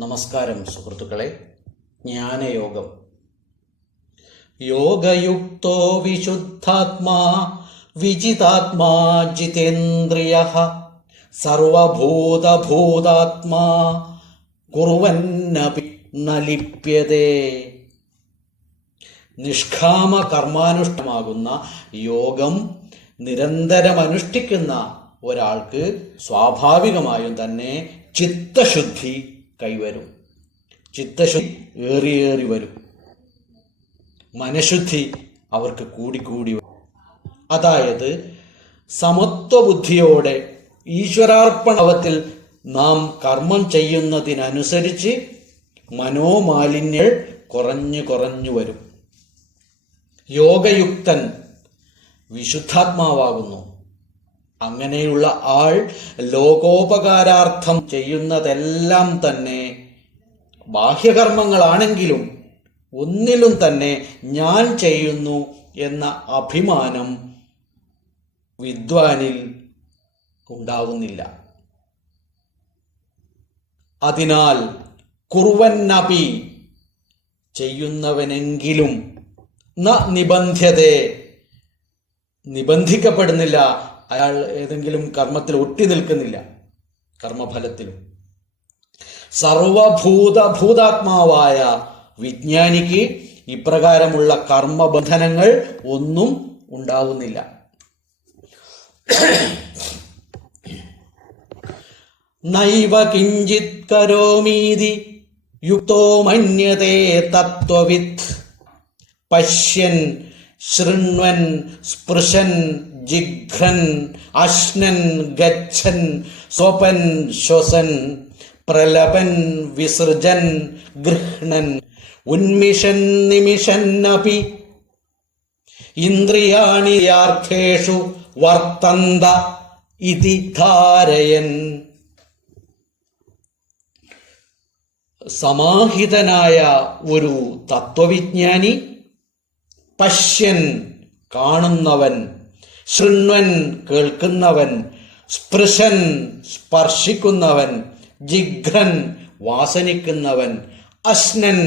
നമസ്കാരം സുഹൃത്തുക്കളെ. ജ്ഞാനയോഗം. യോഗയുക്തോ വിശുദ്ധാത്മാ വിജിതാത്മാ ജിതേന്ദ്രിയ സർവഭൂതഭൂതാത്മാ കുറുവന്നപി നലിപ്യതേ. നിഷ്കാമ കർമാനുഷ്ഠമാകുന്ന യോഗം നിരന്തരം അനുഷ്ഠിക്കുന്ന ഒരാൾക്ക് സ്വാഭാവികമായും തന്നെ ചിത്തശുദ്ധി കൈവരും ചിത്തശുദ്ധി ഏറിയേറി വരും. മനഃശുദ്ധി അവർക്ക് കൂടിക്കൂടി വരും. അതായത് സമത്വ ബുദ്ധിയോടെ ഈശ്വരാർപ്പണവത്തിൽ നാം കർമ്മം ചെയ്യുന്നതിനനുസരിച്ച് മനോമാലിന്യൾ കുറഞ്ഞു കുറഞ്ഞു വരും. യോഗയുക്തൻ വിശുദ്ധാത്മാവാകുന്നു. അങ്ങനെയുള്ള ആൾ ലോകോപകാരാർത്ഥം ചെയ്യുന്നതെല്ലാം തന്നെ ബാഹ്യകർമ്മങ്ങളാണെങ്കിലും ഒന്നിലും തന്നെ ഞാൻ ചെയ്യുന്നു എന്ന അഭിമാനം വിദ്വാനിൽ ഉണ്ടാവുന്നില്ല. അതിനാൽ കുറുവന്നപി ചെയ്യുന്നവനെങ്കിലും ന നിബന്ധ്യതേ നിബന്ധിക്കപ്പെടുന്നില്ല. അയാൾ ഏതെങ്കിലും കർമ്മത്തിൽ ഒട്ടി നിൽക്കുന്നില്ല. കർമ്മഫലത്തിലും. സർവഭൂത ഭൂതാത്മാവായ വിജ്ഞാനിക്ക് ഇപ്രകാരമുള്ള കർമ്മബന്ധനങ്ങൾ ഒന്നും ഉണ്ടാവുന്നില്ല. നൈവ കിഞ്ചിത് കരോമീതി യുക്തോ മന്യതേ തത്വവിത്ത് പശ്യൻ ശൃണ്വൻ സ്പൃശൻ ജിഘ്രൻ അശ്നൻ ഗച്ഛൻ സ്വപൻ ശ്വസൻ പ്രലപൻ വിസൃജൻ ഗൃഹ്ണൻ ഉന്മിഷൻ നിമിഷന്നപി ഇന്ദ്രിയാണി യാർത്ഥേഷു വർത്തന്ത ഇതി ധാരയൻ. സമാഹിതനായ ഒരു തത്വവിജ്ഞാനി പശ്യൻ കാണുന്നവൻ ശൃണ്വൻ കേൾക്കുന്നവൻ സ്പൃശൻ സ്പർശിക്കുന്നവൻ ജിഘ്രൻ വാസനിക്കുന്നവൻ അശ്നൻ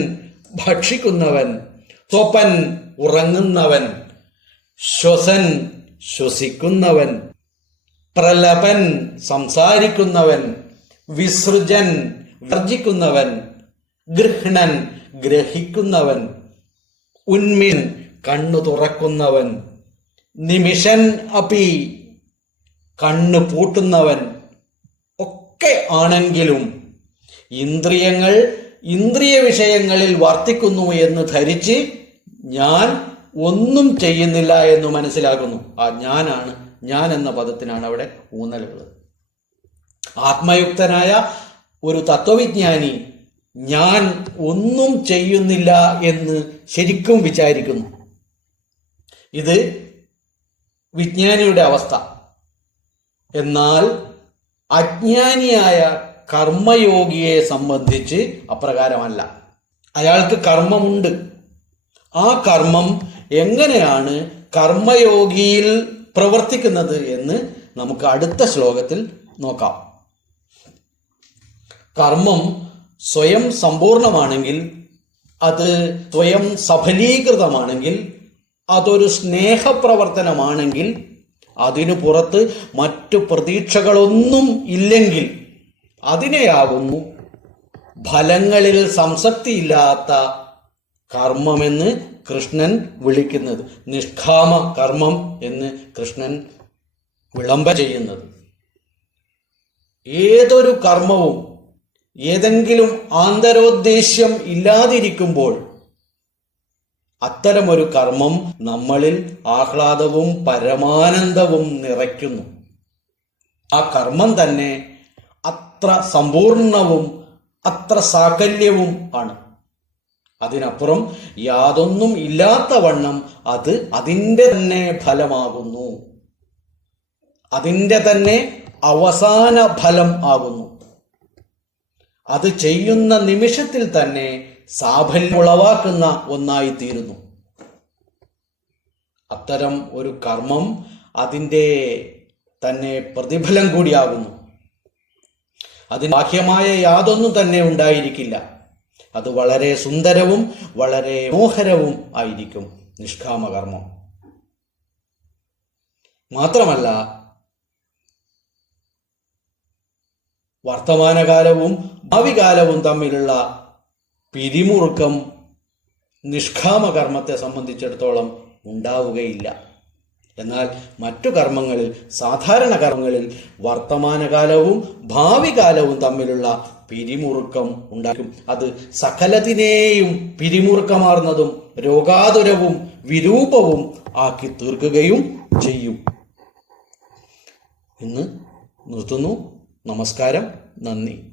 ഭക്ഷിക്കുന്നവൻ സ്വപൻ ഉറങ്ങുന്നവൻ ശ്വസൻ ശ്വസിക്കുന്നവൻ പ്രലപൻ സംസാരിക്കുന്നവൻ വിസൃജൻ വർജിക്കുന്നവൻ ഗൃഹ്ണൻ ഗ്രഹിക്കുന്നവൻ ഉന്മിൻ കണ്ണു തുറക്കുന്നവൻ നിമിഷൻ അപി കണ്ണു പൂട്ടുന്നവൻ ഒക്കെ ആണെങ്കിലും ഇന്ദ്രിയങ്ങൾ ഇന്ദ്രിയ വിഷയങ്ങളിൽ വർത്തിക്കുന്നു എന്ന് ധരിച്ച് ഞാൻ ഒന്നും ചെയ്യുന്നില്ല എന്ന് മനസ്സിലാക്കുന്നു ആ ഞാനാണ് ഞാൻ എന്ന പദത്തിനാണ് അവിടെ ഊന്നലുള്ളത്. ആത്മയുക്തനായ ഒരു തത്വവിജ്ഞാനി ഞാൻ ഒന്നും ചെയ്യുന്നില്ല എന്ന് ശരിക്കും വിചാരിക്കുന്നു. ഇത് വിജ്ഞാനിയുടെ അവസ്ഥ. എന്നാൽ അജ്ഞാനിയായ കർമ്മയോഗിയെ സംബന്ധിച്ച് അപ്രകാരമല്ല. അയാൾക്ക് കർമ്മമുണ്ട്. ആ കർമ്മം എങ്ങനെയാണ് കർമ്മയോഗിയിൽ പ്രവർത്തിക്കുന്നത് എന്ന് നമുക്ക് അടുത്ത ശ്ലോകത്തിൽ നോക്കാം. കർമ്മം സ്വയം സമ്പൂർണമാണെങ്കിൽ അത് സ്വയം സഫലീകൃതമാണെങ്കിൽ അതൊരു സ്നേഹപ്രവർത്തനമാണെങ്കിൽ അതിനു പുറത്ത് മറ്റു പ്രതീക്ഷകളൊന്നും ഇല്ലെങ്കിൽ അതിനെയാകുന്നു ഫലങ്ങളിൽ സംസക്തിയില്ലാത്ത കർമ്മമെന്ന് കൃഷ്ണൻ വിളിക്കുന്നത്. നിഷ്കാമ കർമ്മം എന്ന് കൃഷ്ണൻ വിളംബ ചെയ്യുന്നത്. ഏതൊരു കർമ്മവും ഏതെങ്കിലും ആന്തരോദ്ദേശ്യം ഇല്ലാതിരിക്കുമ്പോൾ അത്തരമൊരു കർമ്മം നമ്മളിൽ ആഹ്ലാദവും പരമാനന്ദവും നിറയ്ക്കുന്നു. ആ കർമ്മം തന്നെ അത്ര സമ്പൂർണവും അത്ര സാകല്യവും ആണ്. അതിനപ്പുറം യാതൊന്നും ഇല്ലാത്ത വണ്ണം അത് അതിന്റെ തന്നെ ഫലമാകുന്നു. അതിന്റെ തന്നെ അവസാന ഫലം ആകുന്നു. അത് ചെയ്യുന്ന നിമിഷത്തിൽ തന്നെ സാഫല്യം ഉളവാക്കുന്ന ഒന്നായി തീരുന്നു അത്തരം ഒരു കർമ്മം അതിന്റെ തന്നെ പ്രതിഫലം കൂടിയാകുന്നു. അതിന് ബാഹ്യമായ യാതൊന്നും തന്നെ ഉണ്ടായിരിക്കില്ല. അത് വളരെ സുന്ദരവും വളരെ മോഹരവും ആയിരിക്കും നിഷ്കാമകർമ്മം. മാത്രമല്ല വർത്തമാനകാലവും ഭാവികാലവും തമ്മിലുള്ള പിരിമുറുക്കം നിഷ്കാമകർമ്മത്തെ സംബന്ധിച്ചിടത്തോളം ഉണ്ടാവുകയില്ല. എന്നാൽ മറ്റു കർമ്മങ്ങളിൽ സാധാരണ കർമ്മങ്ങളിൽ വർത്തമാനകാലവും ഭാവി കാലവും തമ്മിലുള്ള പിരിമുറുക്കം ഉണ്ടാക്കും അത് സകലതിനെയും പിരിമുറുക്കമാർന്നതും രോഗാതുരവും വിരൂപവും ആക്കി തീർക്കുകയും ചെയ്യും. ഇന്ന് നിർത്തുന്നു. നമസ്കാരം. നന്ദി.